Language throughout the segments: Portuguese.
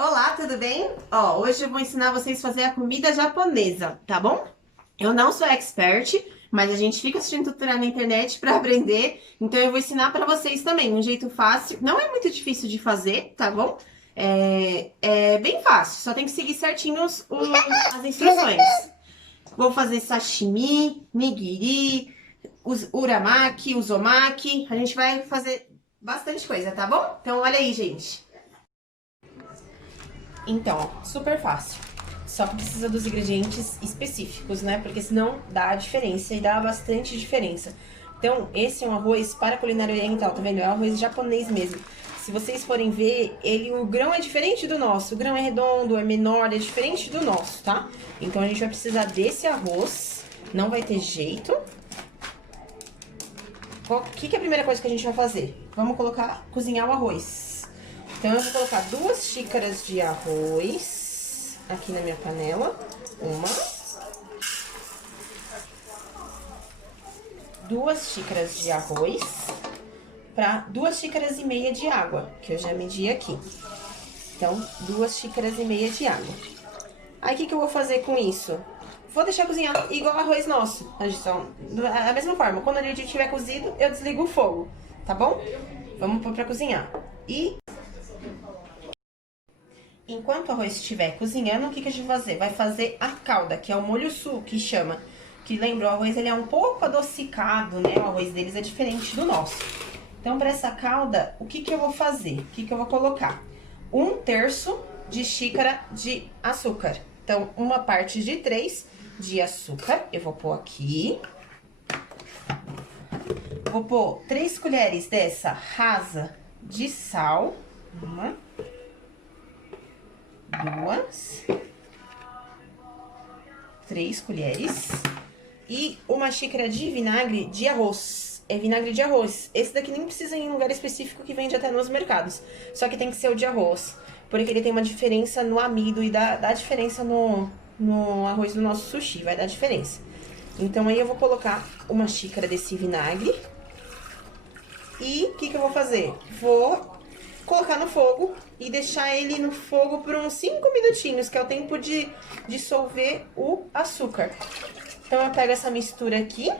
Olá, tudo bem? Ó, hoje eu vou ensinar vocês a fazer a comida japonesa, tá bom? Eu não sou expert, mas a gente fica assistindo tutorial na internet para aprender, então eu vou ensinar para vocês também, um jeito fácil. Não é muito difícil de fazer, tá bom? É bem fácil, só tem que seguir certinho as instruções. Vou fazer sashimi, nigiri, uramaki, uzomaki. A gente vai fazer bastante coisa, tá bom? Então olha aí, gente. Então, ó, super fácil. Só que precisa dos ingredientes específicos, né? Porque senão dá diferença e dá bastante diferença. Então, esse é um arroz para culinária oriental, tá vendo? É um arroz japonês mesmo. Se vocês forem ver, o grão é diferente do nosso. O grão é redondo, é menor, é diferente do nosso, tá? Então, a gente vai precisar desse arroz. Não vai ter jeito. O que é a primeira coisa que a gente vai fazer? Vamos cozinhar o arroz. Então, eu vou colocar 2 xícaras de arroz aqui na minha panela. 2 xícaras de arroz para 2 xícaras e meia de água, que eu já medi aqui. Então, 2 xícaras e meia de água. Aí, o que eu vou fazer com isso? Vou deixar cozinhar igual arroz nosso. Da mesma forma, quando ele estiver cozido, eu desligo o fogo, tá bom? Vamos pôr pra cozinhar. Enquanto o arroz estiver cozinhando, o que a gente vai fazer? Vai fazer a calda, que é o molho sul, que chama. Que lembra, o arroz ele é um pouco adocicado, né? O arroz deles é diferente do nosso. Então, para essa calda, o que eu vou fazer? O que eu vou colocar? 1/3 de xícara de açúcar. Então, 1/3 de açúcar, eu vou pôr aqui. Vou pôr 3 colheres dessa rasa de sal. 2, 3 colheres. E 1 xícara de vinagre de arroz. É vinagre de arroz. Esse daqui nem precisa ir em um lugar específico que vende até nos mercados. Só que tem que ser o de arroz. Porque ele tem uma diferença no amido e dá diferença no arroz do nosso sushi. Vai dar diferença. Então, aí eu vou colocar 1 xícara desse vinagre. E o que eu vou fazer? Vou colocar no fogo e deixar ele no fogo por uns 5 minutinhos, que é o tempo de dissolver o açúcar. Então, eu pego essa mistura aqui,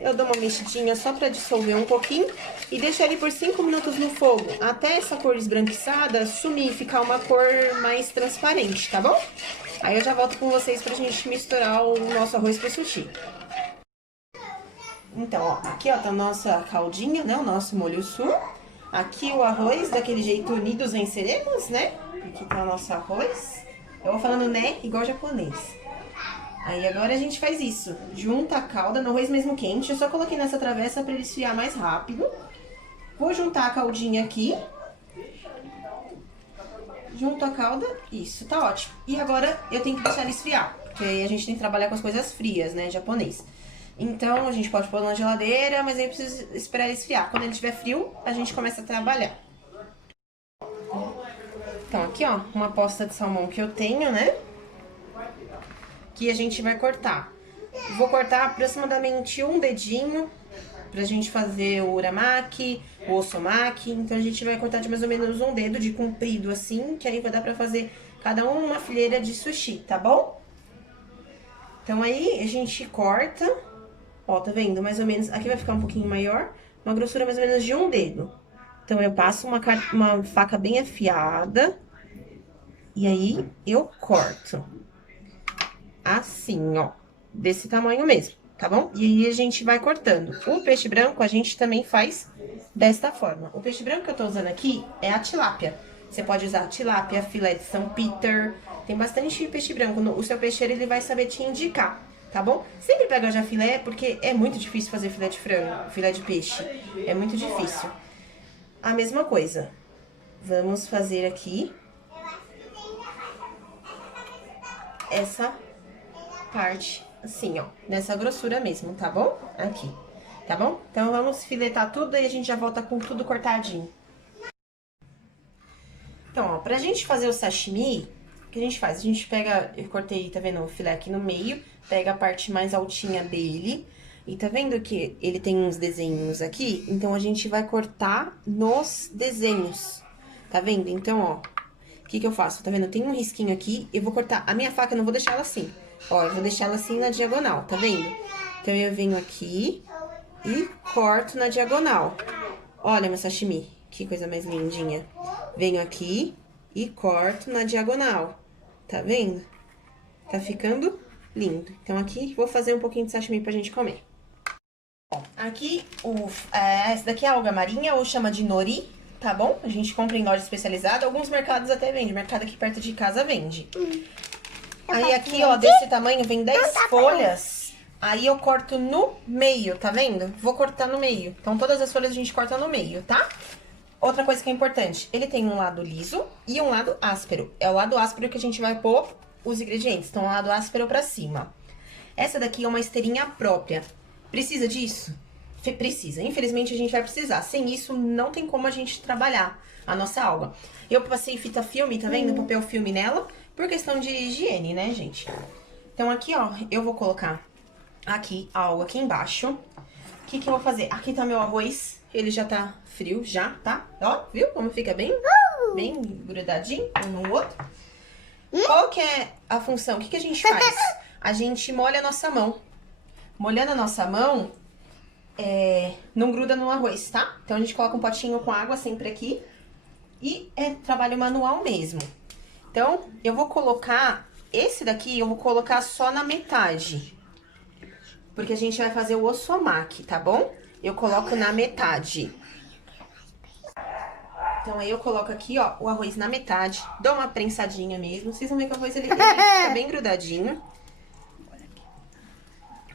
eu dou uma mexidinha só pra dissolver um pouquinho e deixo ele por 5 minutos no fogo, até essa cor esbranquiçada sumir e ficar uma cor mais transparente, tá bom? Aí eu já volto com vocês pra gente misturar o nosso arroz pro sushi. Então, ó, aqui ó, tá a nossa caldinha, né, o nosso molho sul. Aqui o arroz, daquele jeito unidos venceremos, né? Aqui tá o nosso arroz. Eu vou falando né, igual japonês. Aí agora a gente faz isso. Junta a calda no arroz mesmo quente. Eu só coloquei nessa travessa pra ele esfriar mais rápido. Vou juntar a caldinha aqui. Junto a calda. Isso, tá ótimo. E agora eu tenho que deixar ele esfriar. Porque aí a gente tem que trabalhar com as coisas frias, né? Japonês. Então, a gente pode pôr na geladeira, mas aí precisa esperar ele esfriar. Quando ele estiver frio, a gente começa a trabalhar. Então, aqui, ó, uma posta de salmão que eu tenho, né? Que a gente vai cortar. Vou cortar aproximadamente um dedinho pra gente fazer o uramaki, o osomaki. Então, a gente vai cortar de mais ou menos um dedo de comprido, assim, que aí vai dar pra fazer cada uma fileira de sushi, tá bom? Então, aí a gente corta. Ó, tá vendo? Mais ou menos, aqui vai ficar um pouquinho maior, uma grossura mais ou menos de um dedo. Então, eu passo uma faca bem afiada e aí eu corto. Assim, ó, desse tamanho mesmo, tá bom? E aí a gente vai cortando. O peixe branco a gente também faz desta forma. O peixe branco que eu tô usando aqui é a tilápia. Você pode usar tilápia, filé de São Peter, tem bastante peixe branco. O seu peixeiro, ele vai saber te indicar. Tá bom? Sempre pega já filé, porque é muito difícil fazer filé de frango, filé de peixe. É muito difícil. A mesma coisa. Vamos fazer aqui essa parte, assim, ó. Nessa grossura mesmo, tá bom? Aqui. Tá bom? Então, vamos filetar tudo e a gente já volta com tudo cortadinho. Então, ó, pra gente fazer o sashimi, o que a gente faz? A gente pega, eu cortei, tá vendo, o filé aqui no meio, pega a parte mais altinha dele, e tá vendo que ele tem uns desenhos aqui? Então, a gente vai cortar nos desenhos, tá vendo? Então, ó, o que eu faço? Tá vendo? Tem um risquinho aqui, eu vou cortar. A minha faca, eu não vou deixar ela assim. Ó, eu vou deixar ela assim na diagonal, tá vendo? Então, eu venho aqui e corto na diagonal. Olha, meu sashimi, que coisa mais lindinha. Venho aqui e corto na diagonal. Tá vendo? Tá ficando lindo. Então, aqui, vou fazer um pouquinho de sashimi pra gente comer. Bom, aqui, essa daqui é a alga marinha, ou chama de nori, tá bom? A gente compra em loja especializada, alguns mercados até vende. Mercado aqui perto de casa vende. Aí, aqui, ó, desse tamanho, vem 10 folhas. Aí, eu corto no meio, tá vendo? Vou cortar no meio. Então, todas as folhas a gente corta no meio, tá? Outra coisa que é importante, ele tem um lado liso e um lado áspero. É o lado áspero que a gente vai pôr os ingredientes. Então, o lado áspero pra cima. Essa daqui é uma esteirinha própria. Precisa disso? Precisa. Infelizmente, a gente vai precisar. Sem isso, não tem como a gente trabalhar a nossa alga. Eu passei fita filme, tá vendo? Papel filme nela, por questão de higiene, né, gente? Então, aqui, ó, eu vou colocar aqui a alga aqui embaixo. O que eu vou fazer? Aqui tá meu arroz. Ele já tá frio, já, tá? Ó, viu como fica bem grudadinho um no outro? Qual que é a função? O que a gente faz? A gente molha a nossa mão. Molhando a nossa mão, não gruda no arroz, tá? Então, a gente coloca um potinho com água sempre aqui. E é trabalho manual mesmo. Então, eu vou colocar... Esse daqui, eu vou colocar só na metade. Porque a gente vai fazer o osomaki, tá bom? Eu coloco na metade. Então, aí eu coloco aqui, ó, o arroz na metade. Dou uma prensadinha mesmo. Vocês vão ver que o arroz, ele fica bem grudadinho.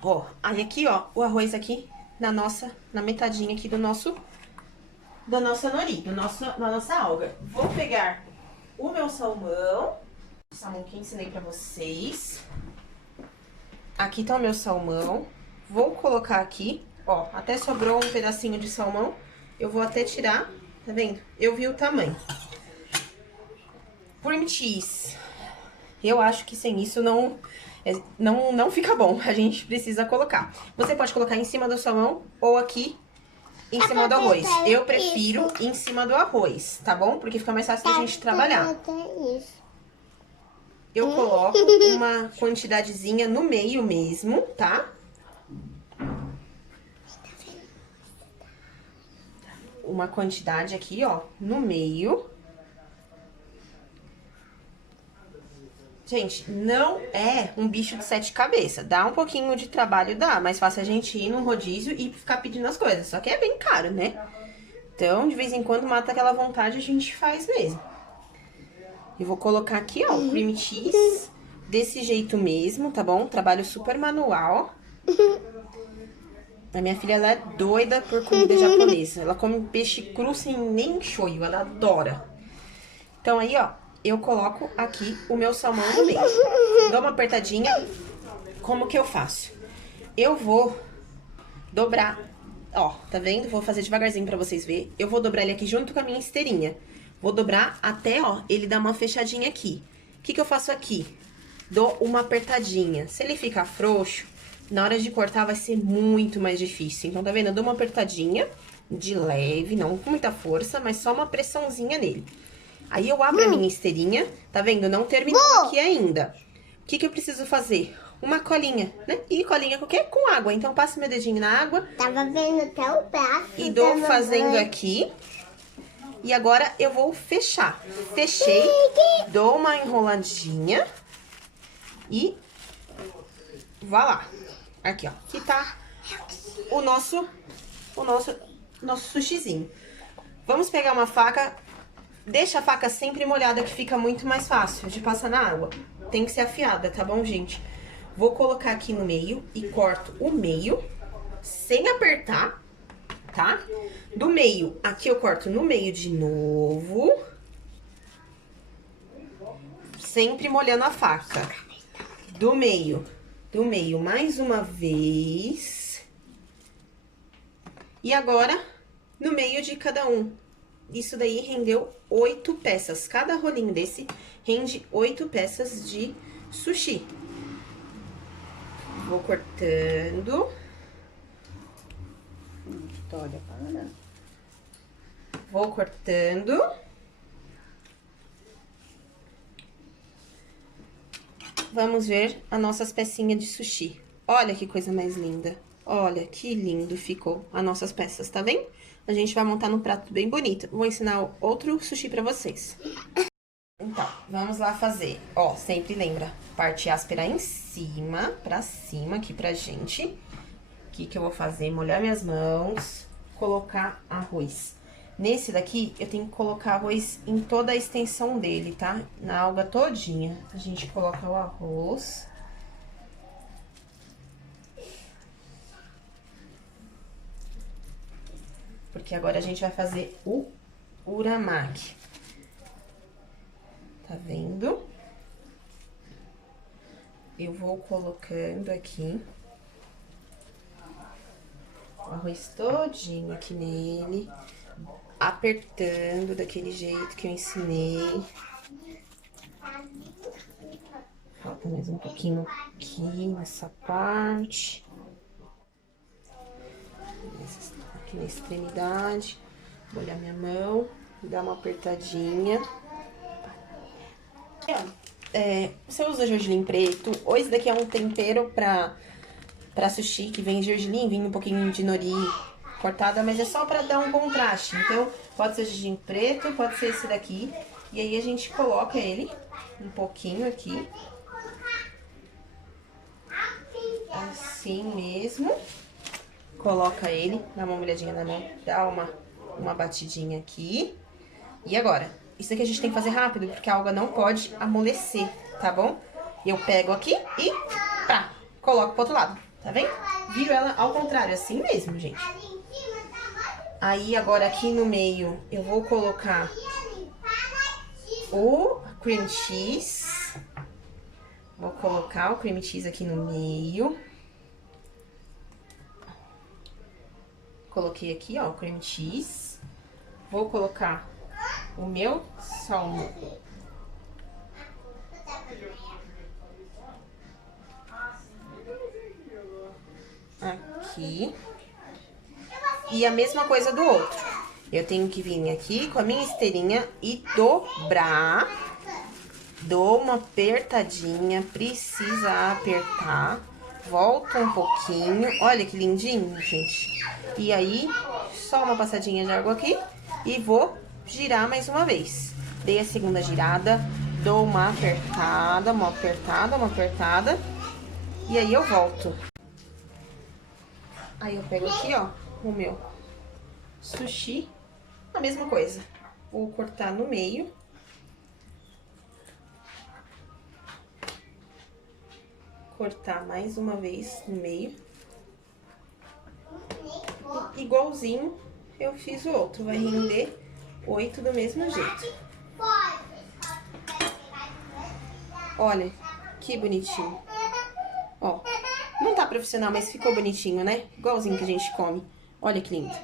Ó, aí aqui, ó, o arroz aqui na metadinha aqui da nossa nori, da nossa alga. Vou pegar o meu salmão que eu ensinei pra vocês. Aqui tá o meu salmão. Vou colocar aqui, ó, até sobrou um pedacinho de salmão. Eu vou até tirar, tá vendo? Eu vi o tamanho. Cream cheese. Eu acho que sem isso não fica bom. A gente precisa colocar. Você pode colocar em cima do salmão ou aqui em cima do arroz. Eu prefiro em cima do arroz, tá bom? Porque fica mais fácil da gente trabalhar. Eu coloco uma quantidadezinha no meio mesmo, tá? Uma quantidade aqui, ó, no meio. Gente, não é um bicho de 7 cabeças. Dá um pouquinho de trabalho, dá. Mais fácil a gente ir num rodízio e ficar pedindo as coisas. Só que é bem caro, né? Então, de vez em quando, mata aquela vontade, a gente faz mesmo. Eu vou colocar aqui, ó, o cream cheese. Desse jeito mesmo, tá bom? Trabalho super manual. A minha filha, ela é doida por comida japonesa. Ela come peixe cru sem nem shoyu. Ela adora. Então, aí, ó, eu coloco aqui o meu salmão no meio. Dou uma apertadinha. Como que eu faço? Eu vou dobrar. Ó, tá vendo? Vou fazer devagarzinho pra vocês verem. Eu vou dobrar ele aqui junto com a minha esteirinha. Vou dobrar até, ó, ele dar uma fechadinha aqui. O que eu faço aqui? Dou uma apertadinha. Se ele ficar frouxo, na hora de cortar vai ser muito mais difícil. Então, tá vendo? Eu dou uma apertadinha de leve, não com muita força, mas só uma pressãozinha nele. Aí, eu abro a minha esteirinha, tá vendo? Não terminou aqui ainda. O que eu preciso fazer? Uma colinha, né? E colinha com o quê? Com água. Então, passo meu dedinho na água. Tava vendo até o braço. E dou fazendo aqui. E agora, eu vou fechar. Fechei, dou uma enroladinha. E vá lá. Aqui, ó. Aqui tá o nosso sushizinho. Vamos pegar uma faca. Deixa a faca sempre molhada, que fica muito mais fácil de passar na água. Tem que ser afiada, tá bom, gente? Vou colocar aqui no meio e corto o meio, sem apertar, tá? Do meio, aqui eu corto no meio de novo. Sempre molhando a faca. Do meio mais uma vez. E agora, no meio de cada um. Isso daí rendeu 8 peças. Cada rolinho desse rende 8 peças de sushi. Vou cortando. Olha, vou cortando. vamos ver as nossas pecinhas de sushi. Olha que coisa mais linda. Olha que lindo ficou as nossas peças, tá vendo? A gente vai montar num prato bem bonito. Vou ensinar outro sushi pra vocês. Então, vamos lá fazer. Ó, sempre lembra, parte áspera em cima, pra cima aqui pra gente. O que eu vou fazer? Molhar minhas mãos, colocar arroz. Nesse daqui, eu tenho que colocar arroz em toda a extensão dele, tá? Na alga todinha. A gente coloca o arroz. Porque agora a gente vai fazer o uramaki. Tá vendo? Eu vou colocando aqui o arroz todinho aqui nele, apertando daquele jeito que eu ensinei. Falta mais um pouquinho aqui nessa parte. Aqui na extremidade. Molhar minha mão, dar uma apertadinha. Você usa gergelim preto, ou esse daqui é um tempero pra sushi, que vem gergelim, vem um pouquinho de nori cortada, mas é só pra dar um contraste. Então, pode ser gergelim preto, pode ser esse daqui. E aí, a gente coloca ele um pouquinho aqui. Assim mesmo. Coloca ele, dá uma molhadinha na mão, dá uma batidinha aqui. E agora? Isso aqui a gente tem que fazer rápido, porque a alga não pode amolecer, tá bom? Eu pego aqui e pá, coloco pro outro lado, tá vendo? Viro ela ao contrário, assim mesmo, gente. Aí, agora aqui no meio, eu vou colocar o cream cheese. Vou colocar o cream cheese aqui no meio. Coloquei aqui, ó, o cream cheese. Vou colocar o meu salmão. Aqui. E a mesma coisa do outro. Eu tenho que vir aqui com a minha esteirinha e dobrar. Dou uma apertadinha, precisa apertar. Volta um pouquinho. Olha que lindinho, gente. E aí, só uma passadinha de água aqui. E vou girar mais uma vez. Dei a segunda girada, dou uma apertada, uma apertada, uma apertada. E aí eu volto. Aí eu pego aqui, ó, o meu sushi. A mesma coisa. Vou cortar no meio. Cortar mais uma vez no meio. Igualzinho eu fiz o outro. Vai render 8 do mesmo jeito. Olha, que bonitinho. Ó, não tá profissional, mas ficou bonitinho, né? Igualzinho que a gente come. Olha que lindo.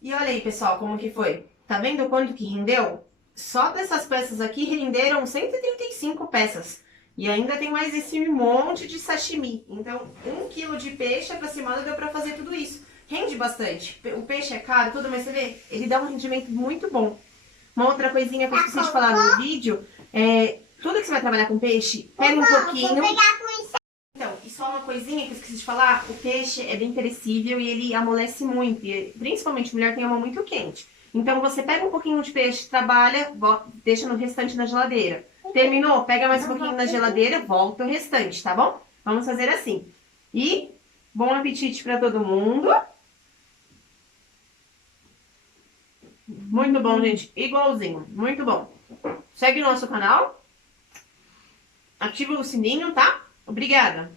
E olha aí, pessoal, como que foi? Tá vendo quanto que rendeu? Só dessas peças aqui renderam 135 peças. E ainda tem mais esse monte de sashimi. Então, 1 quilo de peixe aproximado deu pra fazer tudo isso. Rende bastante. O peixe é caro, tudo, mas você vê, ele dá um rendimento muito bom. Uma outra coisinha que eu esqueci de falar no vídeo, tudo que você vai trabalhar com peixe, pega um pouquinho. Então, e só uma coisinha que eu esqueci de falar, o peixe é bem perecível e ele amolece muito. E principalmente mulher tem a mão muito quente. Então, você pega um pouquinho de peixe, trabalha, deixa no restante na geladeira. Terminou? Pega mais um pouquinho na geladeira, volta o restante, tá bom? Vamos fazer assim. E bom apetite pra todo mundo. Muito bom, gente. Igualzinho. Muito bom. Segue o nosso canal. Ativa o sininho, tá? Obrigada.